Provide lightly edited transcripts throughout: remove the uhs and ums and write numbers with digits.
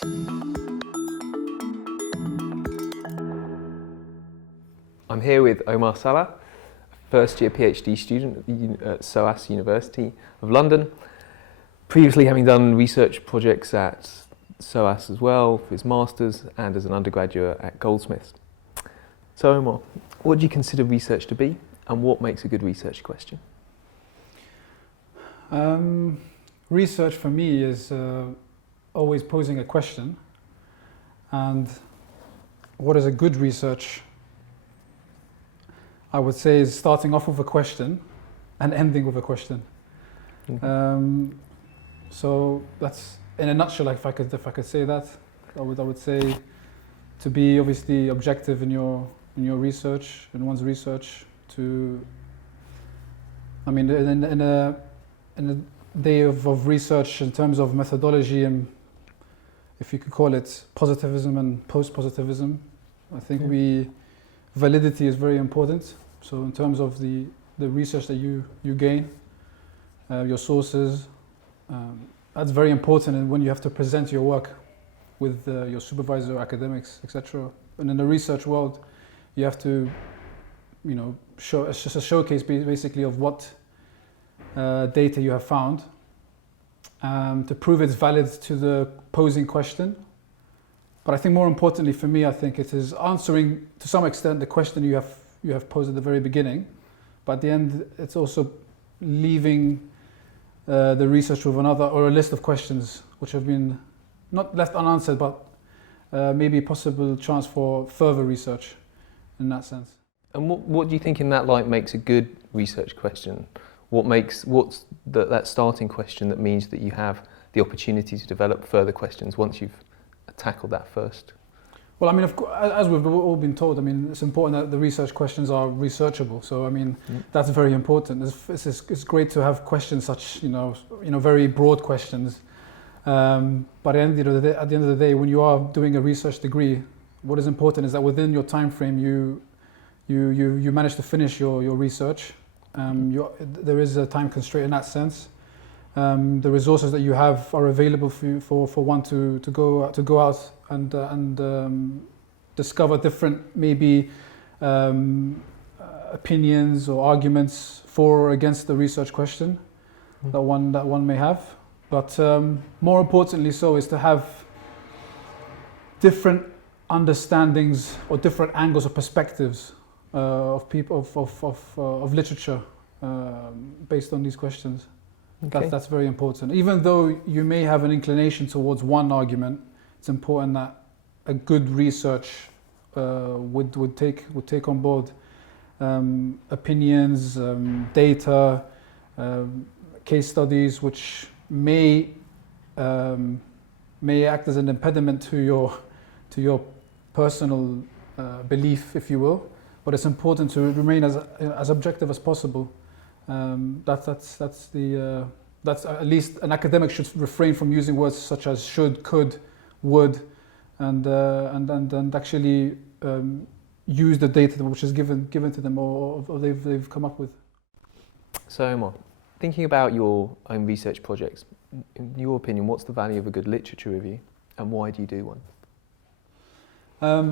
I'm here with Omar Salha, first year PhD student at SOAS University of London, previously having done research projects at SOAS as well for his masters and as an undergraduate at Goldsmiths. So Omar, what do you consider research to be and what makes a good research question? Research for me is always posing a question, and what is a good research, I would say, is starting off with a question and ending with a question. Mm-hmm. So that's in a nutshell. Like if I could say that, I would say to be obviously objective in your research, in one's research. In a day of research in terms of methodology and, if you could call it, positivism and post-positivism, I think validity is very important. So in terms of the research that you gain, your sources, that's very important. And when you have to present your work with your supervisor, academics, etc. And in the research world, you have to, show, it's just a showcase basically of what data you have found, to prove it's valid to the posing question. But I think more importantly for me, I think it is answering to some extent the question you have posed at the very beginning. But at the end, it's also leaving the research with another or a list of questions which have been not left unanswered, but maybe a possible chance for further research in that sense. And what do you think in that light makes a good research question? What's that starting question that means that you have the opportunity to develop further questions once you've tackled that first? Well, of course, as we've all been told, it's important that the research questions are researchable. So, that's very important. It's great to have questions such, very broad questions. But at the end of the day, when you are doing a research degree, what is important is that within your time frame, you manage to finish your research. There is a time constraint in that sense. The resources that you have are available for one to go out and discover different maybe opinions or arguments for or against the research question that one may have. But more importantly, so is to have different understandings or different angles or perspectives of people of literature based on these questions. Okay. That's very important. Even though you may have an inclination towards one argument, it's important that a good research would take on board opinions, data, case studies, which may act as an impediment to your personal belief, if you will. But it's important to remain as objective as possible. That's at least an academic should refrain from using words such as should, could, would, and actually use the data which is given to them or they've come up with. So Omar, thinking about your own research projects, in your opinion, what's the value of a good literature review, and why do you do one?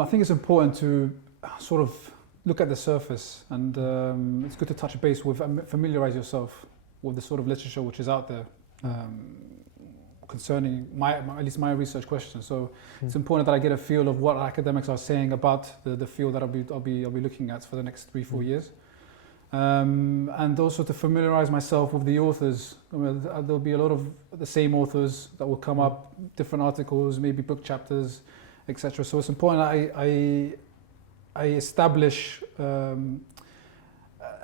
I think it's important to sort of look at the surface, and it's good to touch base with, familiarize yourself with the sort of literature which is out there concerning at least my research questions. So it's important that I get a feel of what academics are saying about the field that I'll be looking at for the next 3-4 years, and also to familiarize myself with the authors. There'll be a lot of the same authors that will come up, different articles, maybe book chapters, etc. So it's important that I establish a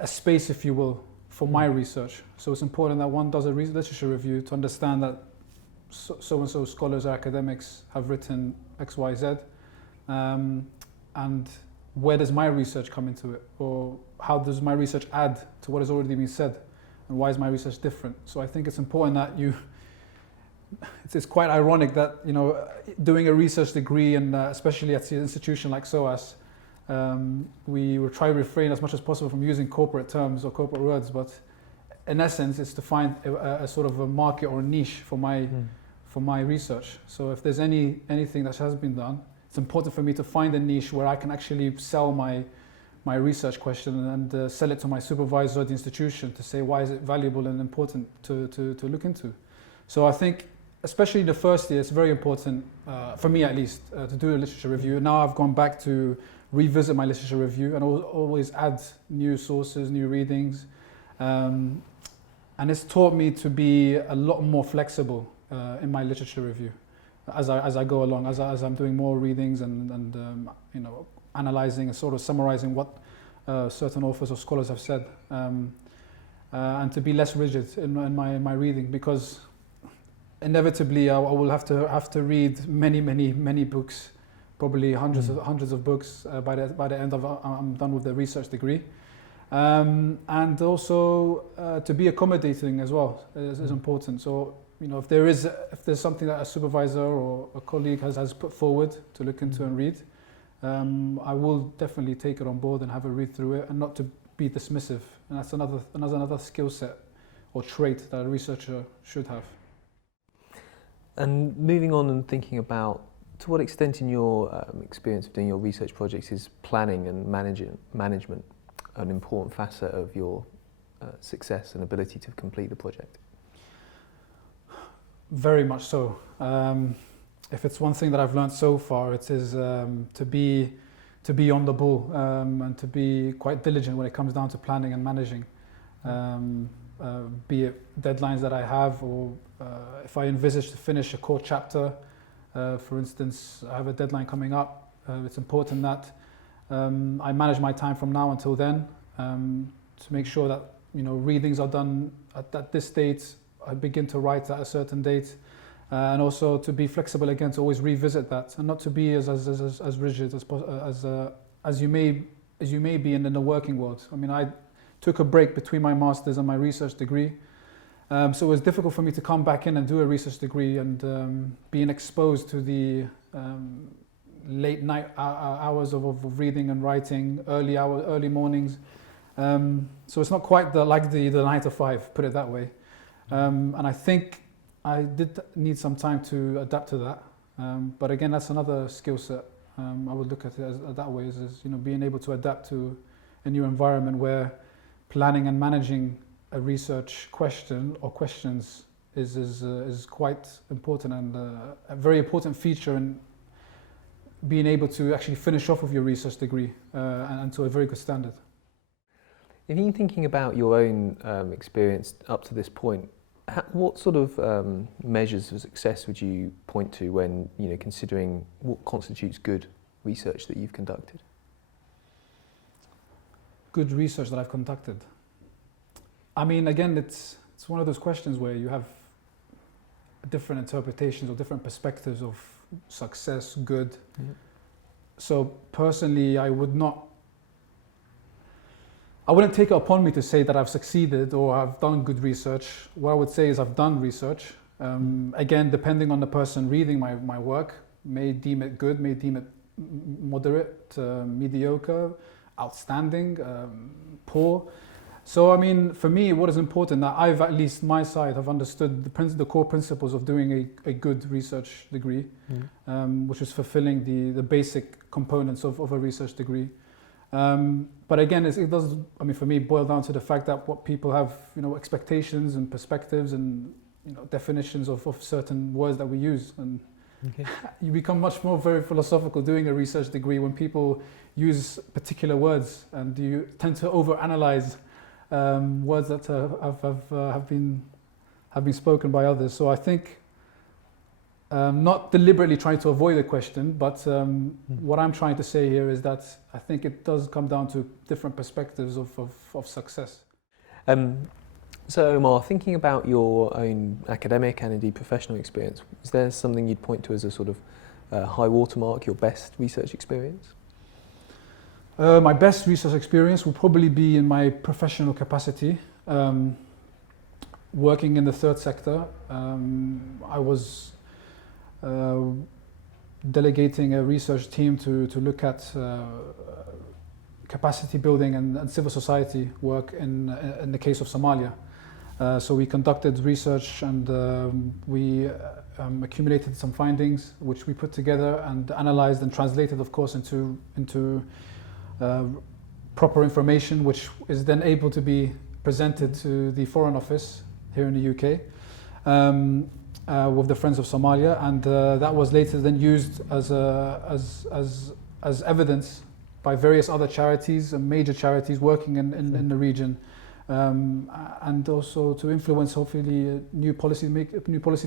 space, if you will, for my research. So it's important that one does a literature review to understand that so-and-so scholars or academics have written X, Y, Z, and where does my research come into it? Or how does my research add to what has already been said? And why is my research different? So I think it's important that it's quite ironic that, doing a research degree, and especially at an institution like SOAS, we will try to refrain as much as possible from using corporate terms or corporate words, but in essence, it's to find a sort of a market or a niche for for my research. So if there's anything that has been done, it's important for me to find a niche where I can actually sell my research question and sell it to my supervisor at the institution to say why is it valuable and important to look into. So I think, especially the first year, it's very important, for me at least, to do a literature review. Now I've gone back to revisit my literature review and always add new sources, new readings. And it's taught me to be a lot more flexible in my literature review as I go along, as I'm doing more readings and you know, analysing and sort of summarising what certain authors or scholars have said, and to be less rigid in my reading, because inevitably I will have to read many books, probably hundreds of books by the end of I'm done with the research degree, and also to be accommodating as well is important. So you know, if there's something that a supervisor or a colleague has put forward to look into and read, I will definitely take it on board and have a read through it, and not to be dismissive. And that's another skill set or trait that a researcher should have. And moving on and thinking about, to what extent in your experience of doing your research projects is planning and management an important facet of your success and ability to complete the project? Very much so. If it's one thing that I've learned so far, it is to be on the ball, and to be quite diligent when it comes down to planning and managing. Be it deadlines that I have, or if I envisage to finish a core chapter, for instance, I have a deadline coming up. It's important that I manage my time from now until then, to make sure that, you know, readings are done at this date. I begin to write at a certain date, and also to be flexible again, to always revisit that, and not to be as rigid as you may be in the working world. I mean, I took a break between my master's and my research degree, so it was difficult for me to come back in and do a research degree, and being exposed to the late night hours of reading and writing, early mornings. So it's not quite like the 9 to 5, put it that way. And I think I did need some time to adapt to that. But again, that's another skill set. I would look at it as that way, as you know, being able to adapt to a new environment where planning and managing a research question or questions is quite important, and a very important feature in being able to actually finish off with your research degree and to a very good standard. If you're thinking about your own experience up to this point, what sort of measures of success would you point to when, you know, considering what constitutes good research that you've conducted? Good research that I've conducted. I mean, again, it's one of those questions where you have different interpretations or different perspectives of success, good. Mm-hmm. So personally, I wouldn't take it upon me to say that I've succeeded or I've done good research. What I would say is I've done research. Again, depending on the person reading my work, may deem it good, may deem it moderate, mediocre, outstanding, poor. So I mean, for me, what is important, that I've, at least my side, have understood the core principles of doing a good research degree, which is fulfilling the basic components of a research degree. But again, it does, I mean, for me, boil down to the fact that what people have, you know, expectations and perspectives and, you know, definitions of certain words that we use. And you become much more very philosophical doing a research degree when people use particular words, and you tend to overanalyze words that have been spoken by others. So I think, not deliberately trying to avoid the question, but what I'm trying to say here is that I think it does come down to different perspectives of success. So Omar, thinking about your own academic and indeed professional experience, is there something you'd point to as a sort of high watermark, your best research experience? My best research experience will probably be in my professional capacity. Working in the third sector, I was delegating a research team to look at capacity building and civil society work in the case of Somalia. So we conducted research, and we accumulated some findings which we put together and analyzed and translated, of course, into proper information, which is then able to be presented to the Foreign Office here in the UK with the Friends of Somalia, and that was later then used as evidence by various other charities and major charities working in the region, and also to influence hopefully new policy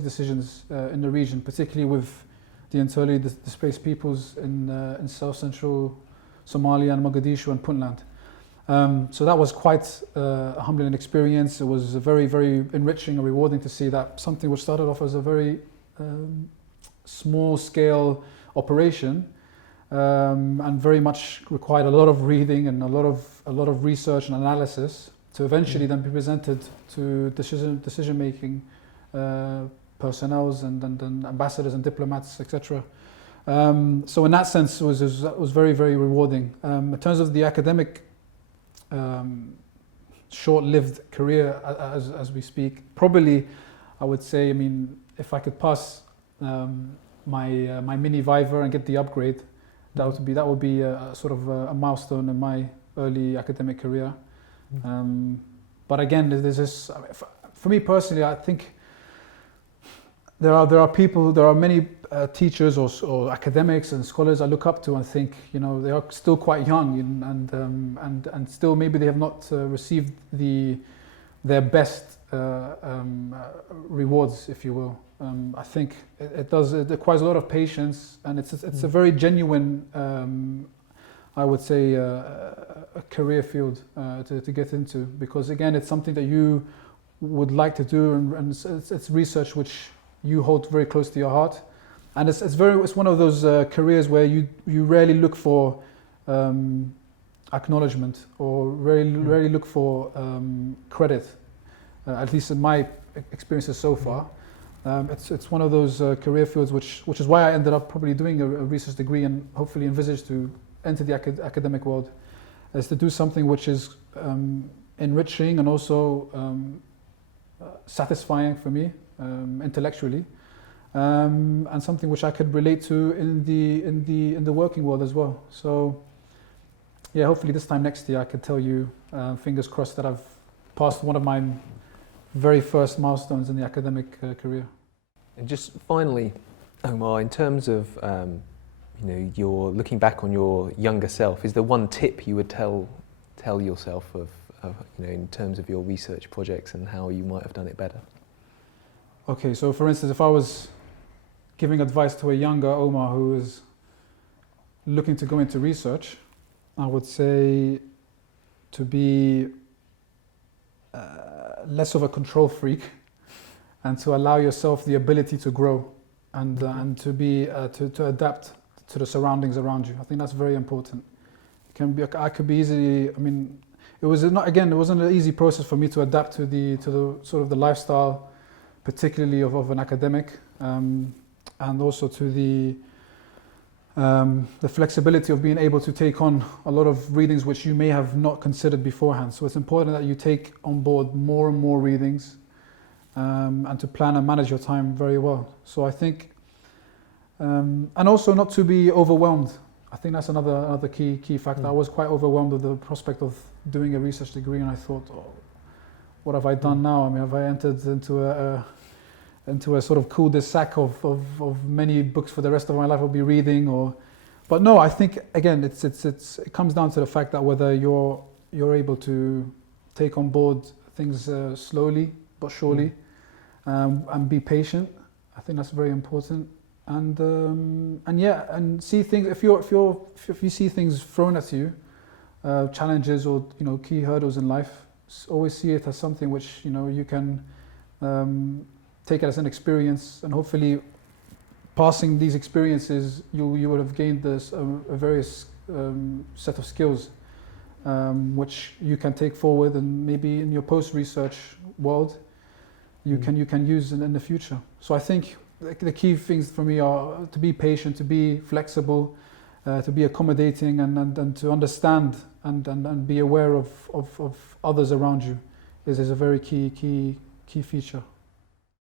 decisions in the region, particularly with the internally displaced peoples in South Central Somalia and Mogadishu and Puntland. So that was quite a humbling experience. It was very, very enriching and rewarding to see that something which started off as a very small scale operation and very much required a lot of reading and a lot of research and analysis to eventually then be presented to decision making personnel and ambassadors and diplomats, etc. So in that sense, it was very, very rewarding. In terms of the academic short-lived career, as we speak, probably I would say, I mean, if I could pass my mini Viva and get the upgrade, that would be a sort of a milestone in my early academic career. But again, there's this, for me personally, I think there are many teachers or academics and scholars I look up to and think, you know, they are still quite young and still maybe they have not received their best rewards, if you will. I think it requires a lot of patience, and it's a very genuine, I would say, a career field to get into, because again, it's something that you would like to do, and it's research which you hold very close to your heart, and it's one of those careers where you rarely look for acknowledgement or rarely look for credit, at least in my experiences so far. It's one of those career fields which is why I ended up probably doing a research degree and hopefully envisage to enter the academic world, is to do something which is enriching and also satisfying for me intellectually, and something which I could relate to in the working world as well. So yeah, hopefully this time next year I could tell you, fingers crossed, that I've passed one of my very first milestones in the academic career. And just finally, Omar, in terms of you know, you're looking back on your younger self, is there one tip you would tell yourself of you know, in terms of your research projects and how you might have done it better? Okay, so for instance, if I was giving advice to a younger Omar who is looking to go into research, I would say to be less of a control freak and to allow yourself the ability to grow and to be to adapt to the surroundings around you. I think that's very important. I could be easily, I mean, it wasn't an easy process for me to adapt to the sort of the lifestyle, particularly of an academic, and also to the flexibility of being able to take on a lot of readings which you may have not considered beforehand. So it's important that you take on board more and more readings, and to plan and manage your time very well. So I think, and also not to be overwhelmed. I think that's another key factor. I was quite overwhelmed with the prospect of doing a research degree, and I thought, oh, what have I done now? I mean, have I entered into a sort of cul-de-sac of many books for the rest of my life I'll be reading, but no, I think again it comes down to the fact that whether you're able to take on board things slowly but surely, and be patient. I think that's very important, and see things, if you see things thrown at you, challenges or, you know, key hurdles in life, always see it as something which, you know, you can take it as an experience, and hopefully passing these experiences you would have gained a various set of skills which you can take forward, and maybe in your post-research world you can use in the future. So I think the key things for me are to be patient, to be flexible, to be accommodating, and to understand and be aware of others around you is a very key feature.